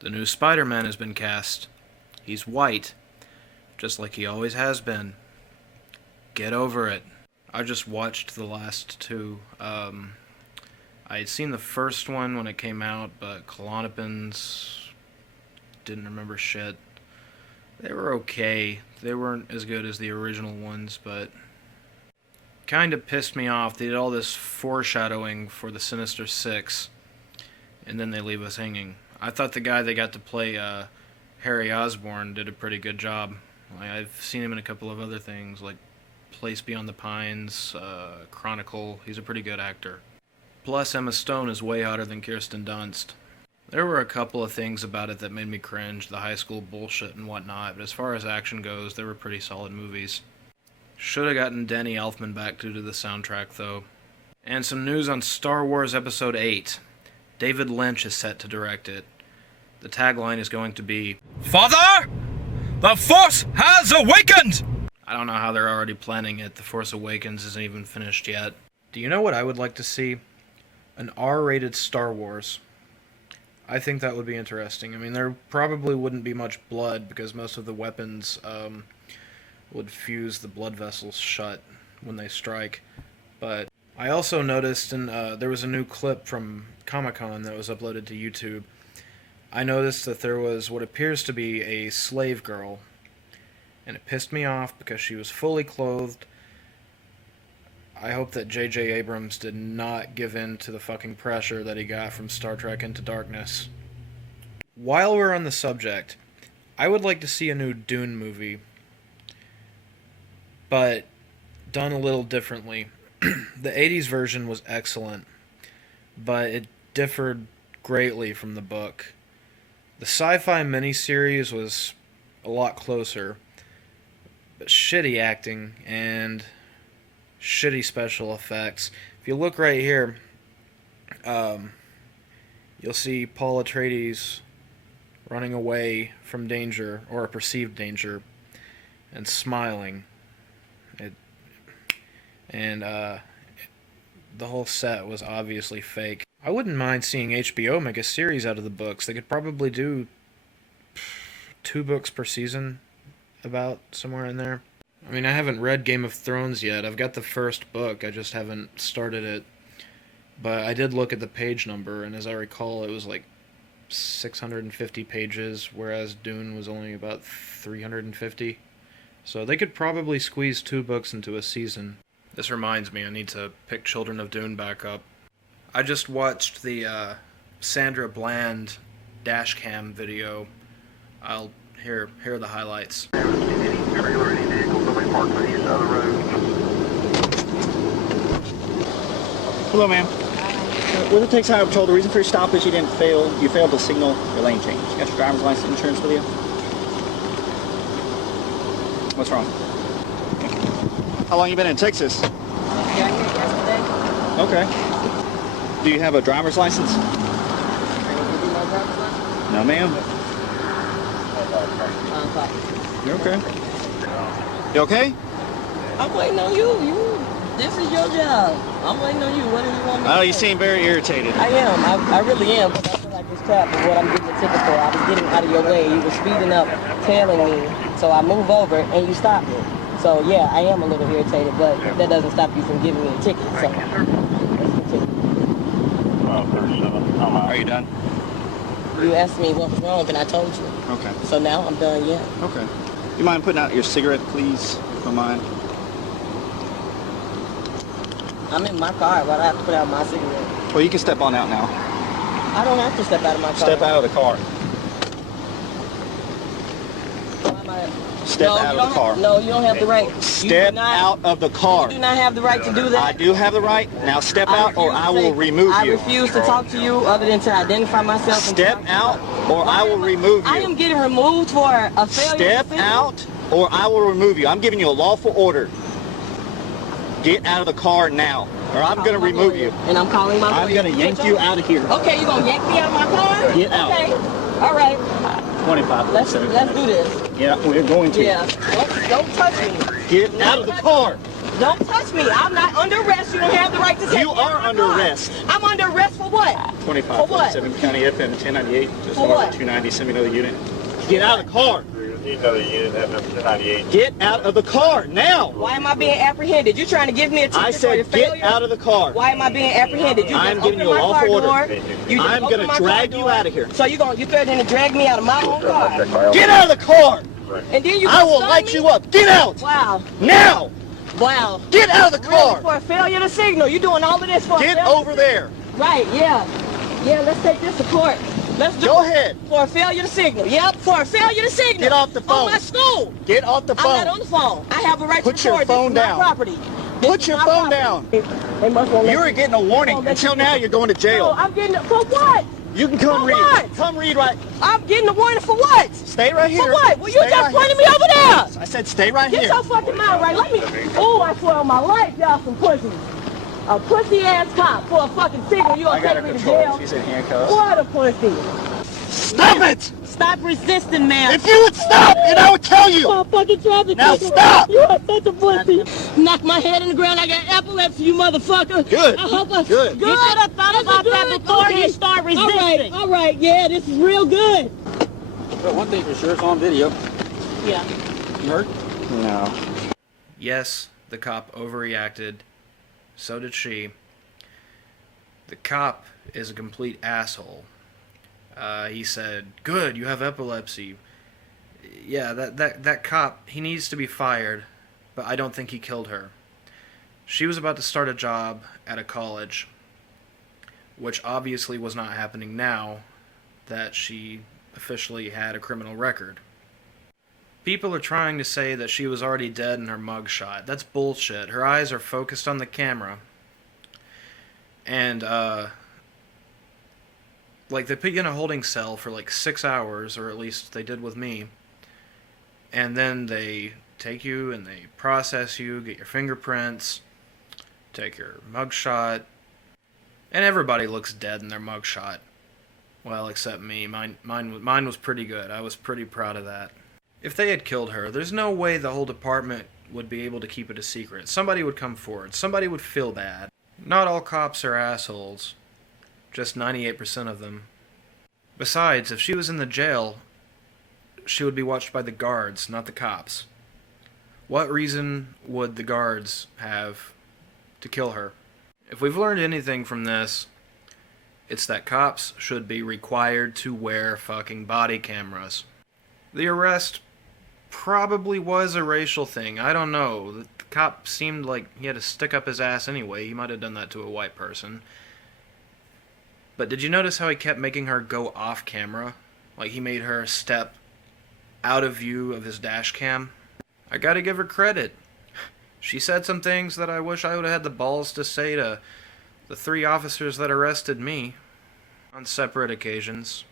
The new Spider-Man has been cast. He's white, just like he always has been. Get over it. I just watched the last two. I had seen the first one when it came out, but Klonopins didn't remember shit. They were okay. They weren't as good as the original ones, but kind of pissed me off. They did all this foreshadowing for the Sinister Six, and then they leave us hanging. I thought the guy that got to play Harry Osborn did a pretty good job. I've seen him in a couple of other things, like Place Beyond the Pines, Chronicle. He's a pretty good actor. Plus, Emma Stone is way hotter than Kirsten Dunst. There were a couple of things about it that made me cringe, the high school bullshit and whatnot, but as far as action goes, they were pretty solid movies. Should have gotten Danny Elfman back due to the soundtrack, though. And some news on Star Wars Episode 8. David Lynch is set to direct it. The tagline is going to be, "Father, the Force has awakened!" I don't know how they're already planning it. The Force Awakens isn't even finished yet. Do you know what I would like to see? An R-rated Star Wars. I think that would be interesting. I mean, there probably wouldn't be much blood because most of the weapons would fuse the blood vessels shut when they strike. But I also noticed, there was a new clip from Comic-Con that was uploaded to YouTube. I noticed that there was what appears to be a slave girl, and it pissed me off because she was fully clothed. I hope that J.J. Abrams did not give in to the fucking pressure that he got from Star Trek Into Darkness. While we're on the subject, I would like to see a new Dune movie, but done a little differently. The 80s version was excellent, but it differed greatly from the book. The sci-fi miniseries was a lot closer, but shitty acting and shitty special effects. If you look right here, you'll see Paul Atreides running away from danger, or a perceived danger, and smiling. The whole set was obviously fake. I wouldn't mind seeing HBO make a series out of the books. They could probably do 2 books per season, about somewhere in there. I mean, I haven't read Game of Thrones yet. I've got the first book, I just haven't started it. But I did look at the page number, and as I recall, it was like 650 pages, whereas Dune was only about 350. So they could probably squeeze 2 books into a season. This reminds me, I need to pick Children of Dune back up. I just watched the Sandra Bland dashcam video. I'll hear the highlights. Hello, ma'am. With the Texas Highway Patrol, the reason for your stop is you failed to signal your lane change. You got your driver's license insurance with you? What's wrong? How long you been in Texas? Got here yesterday. Okay. Do you have a driver's license? No, ma'am. You okay? You okay? I'm waiting on you. This is your job. I'm waiting on you. What do you want me to Oh, say? you seem very irritated. I am. I really am. Because I feel like this crap is what I'm getting a ticket for. I was getting out of your way. You were speeding up, tailing me. So I move over and you stop me. So yeah, I am a little irritated, but that doesn't stop you from giving me a ticket. So let's continue. Are you done? You asked me what was wrong, and I told you. Okay. So now I'm done. Yeah. Okay. You mind putting out your cigarette, please? If you don't mind. I'm in my car, but I have to put out my cigarette. Well, you can step on out now. I don't have to step out of my car. Step out of the car. Why am I- Step out of the car. No, you don't have the right. Step out of the car. You do not have the right to do that. I do have the right. Now step out or I will remove I you. refuse to talk to you other than to identify myself. Step out or I will remove you. I am getting removed for a failure. Step out or I will remove you. I'm giving you a lawful order. Get out of the car now or I'm going to remove you. And I'm calling my lawyer. I'm going to yank you out of here. Okay, you're going to yank me out of my car? Get out. Okay. All right. 25. Let's do this. Yeah, we're going to. Yeah. Don't touch me. Get out of the car. Don't touch me. I'm not under arrest. You don't have the right to take You me out are of my under car. arrest. I'm under arrest for what? 2547 County FM 1098, just For north what? of 290. Send me another unit. Get out of the car. Need another unit at number 1098. Get out of the car now. Why am I being apprended? You trying to give me a ticket I for your said get failure? out of the car. Why am I being apprehended? You I'm just giving opened you a my car lawful door. order. You just I'm opened gonna my car drag you door. out of here. So you're threatening to drag me out of my own car. Get out of the car. And then you I will stun light me? you up. Get out. Wow. Now. Wow. Get out of the Really, car. for a failure to signal. You're doing all of this for a Get failure over there. Right, yeah. Yeah, let's take this to court. Let's do Go it. ahead. For a failure to signal. Yep, for a failure to signal. Get off the phone. On my school. Get off the phone. I'm not on the phone. I have a right Put to your record. phone This is down. my property. This Put is your my phone property. down. They must You were getting a warning. Oh, that's- Until now, you're going to No, jail. I'm getting for what? You can come For read. what? Come read right. I'm getting a warning for what? Stay right here. For what? Well, you Stay just right pointed here. me over there. I said stay right Get here. your fucking mind right. Let me. Oh, I swear on my life, y'all some pussies. A pussy ass cop for a fucking signal. You I gonna got take her me to controlled. jail? She's in handcuffs. What a pussy. Stop it! Stop resisting, man. If you would stop, and I would tell you. Oh, fucking traffic. Now ticket. stop! You are such a pussy. Knock my head in the ground. I got epilepsy, you motherfucker. Good. I hope I... Good. You should have thought about that before you start resisting. All right. Yeah, this is real good. But one thing for sure, it's on video. Yeah. You heard? No. Yes, the cop overreacted. So did she. The cop is a complete asshole. He said, "Good, you have epilepsy." Yeah, that cop, he needs to be fired, but I don't think he killed her. She was about to start a job at a college, which obviously was not happening now that she officially had a criminal record. People are trying to say that she was already dead in her mugshot. That's bullshit. Her eyes are focused on the camera. And, like, they put you in a holding cell for like 6 hours, or at least they did with me. And then they take you and they process you, get your fingerprints, take your mugshot. And everybody looks dead in their mugshot. Well, except me. Mine was pretty good. I was pretty proud of that. If they had killed her, there's no way the whole department would be able to keep it a secret. Somebody would come forward. Somebody would feel bad. Not all cops are assholes. Just 98% of them. Besides, if she was in the jail, she would be watched by the guards, not the cops. What reason would the guards have to kill her? If we've learned anything from this, it's that cops should be required to wear fucking body cameras. The arrest probably was a racial thing. I don't know. The cop seemed like he had to stick up his ass anyway. He might have done that to a white person. But did you notice how he kept making her go off camera? Like he made her step out of view of his dash cam? I gotta give her credit. She said some things that I wish I would have had the balls to say to the 3 officers that arrested me on separate occasions.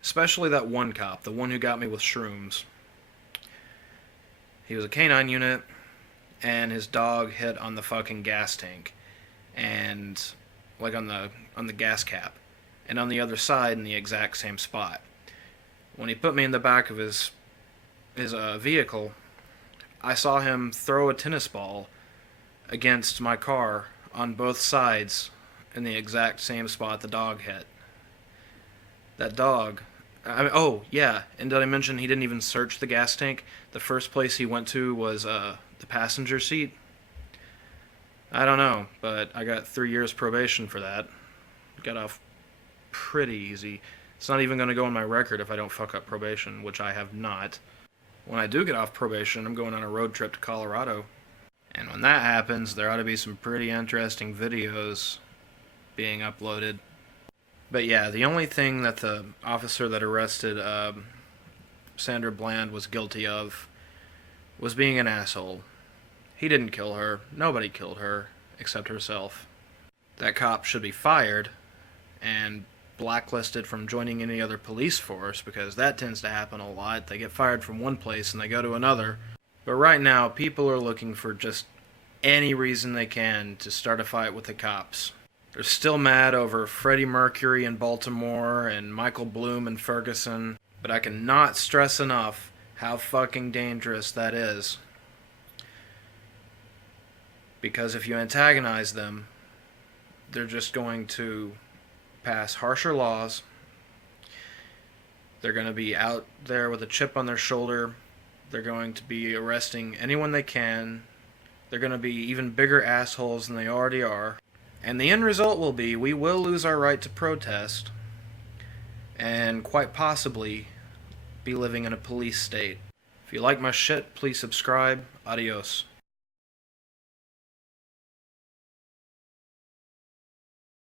Especially that one cop, the one who got me with shrooms. He was a canine unit, and his dog hit on the fucking gas tank. And, like on the gas cap. And on the other side in the exact same spot. When he put me in the back of his vehicle, I saw him throw a tennis ball against my car on both sides in the exact same spot the dog hit. That dog... oh, yeah, and did I mention he didn't even search the gas tank? The first place he went to was the passenger seat. I don't know, but I got 3 years probation for that. Got off pretty easy. It's not even going to go on my record if I don't fuck up probation, which I have not. When I do get off probation, I'm going on a road trip to Colorado. And when that happens, there ought to be some pretty interesting videos being uploaded. But yeah, the only thing that the officer that arrested Sandra Bland was guilty of was being an asshole. He didn't kill her. Nobody killed her, except herself. That cop should be fired and blacklisted from joining any other police force, because that tends to happen a lot. They get fired from one place and they go to another. But right now, people are looking for just any reason they can to start a fight with the cops. They're still mad over Freddie Mercury in Baltimore and Michael Bloom in Ferguson, but I cannot stress enough how fucking dangerous that is. Because if you antagonize them, they're just going to pass harsher laws. They're going to be out there with a chip on their shoulder. They're going to be arresting anyone they can. They're going to be even bigger assholes than they already are. And the end result will be we will lose our right to protest and quite possibly be living in a police state. If you like my shit, please subscribe. Adios.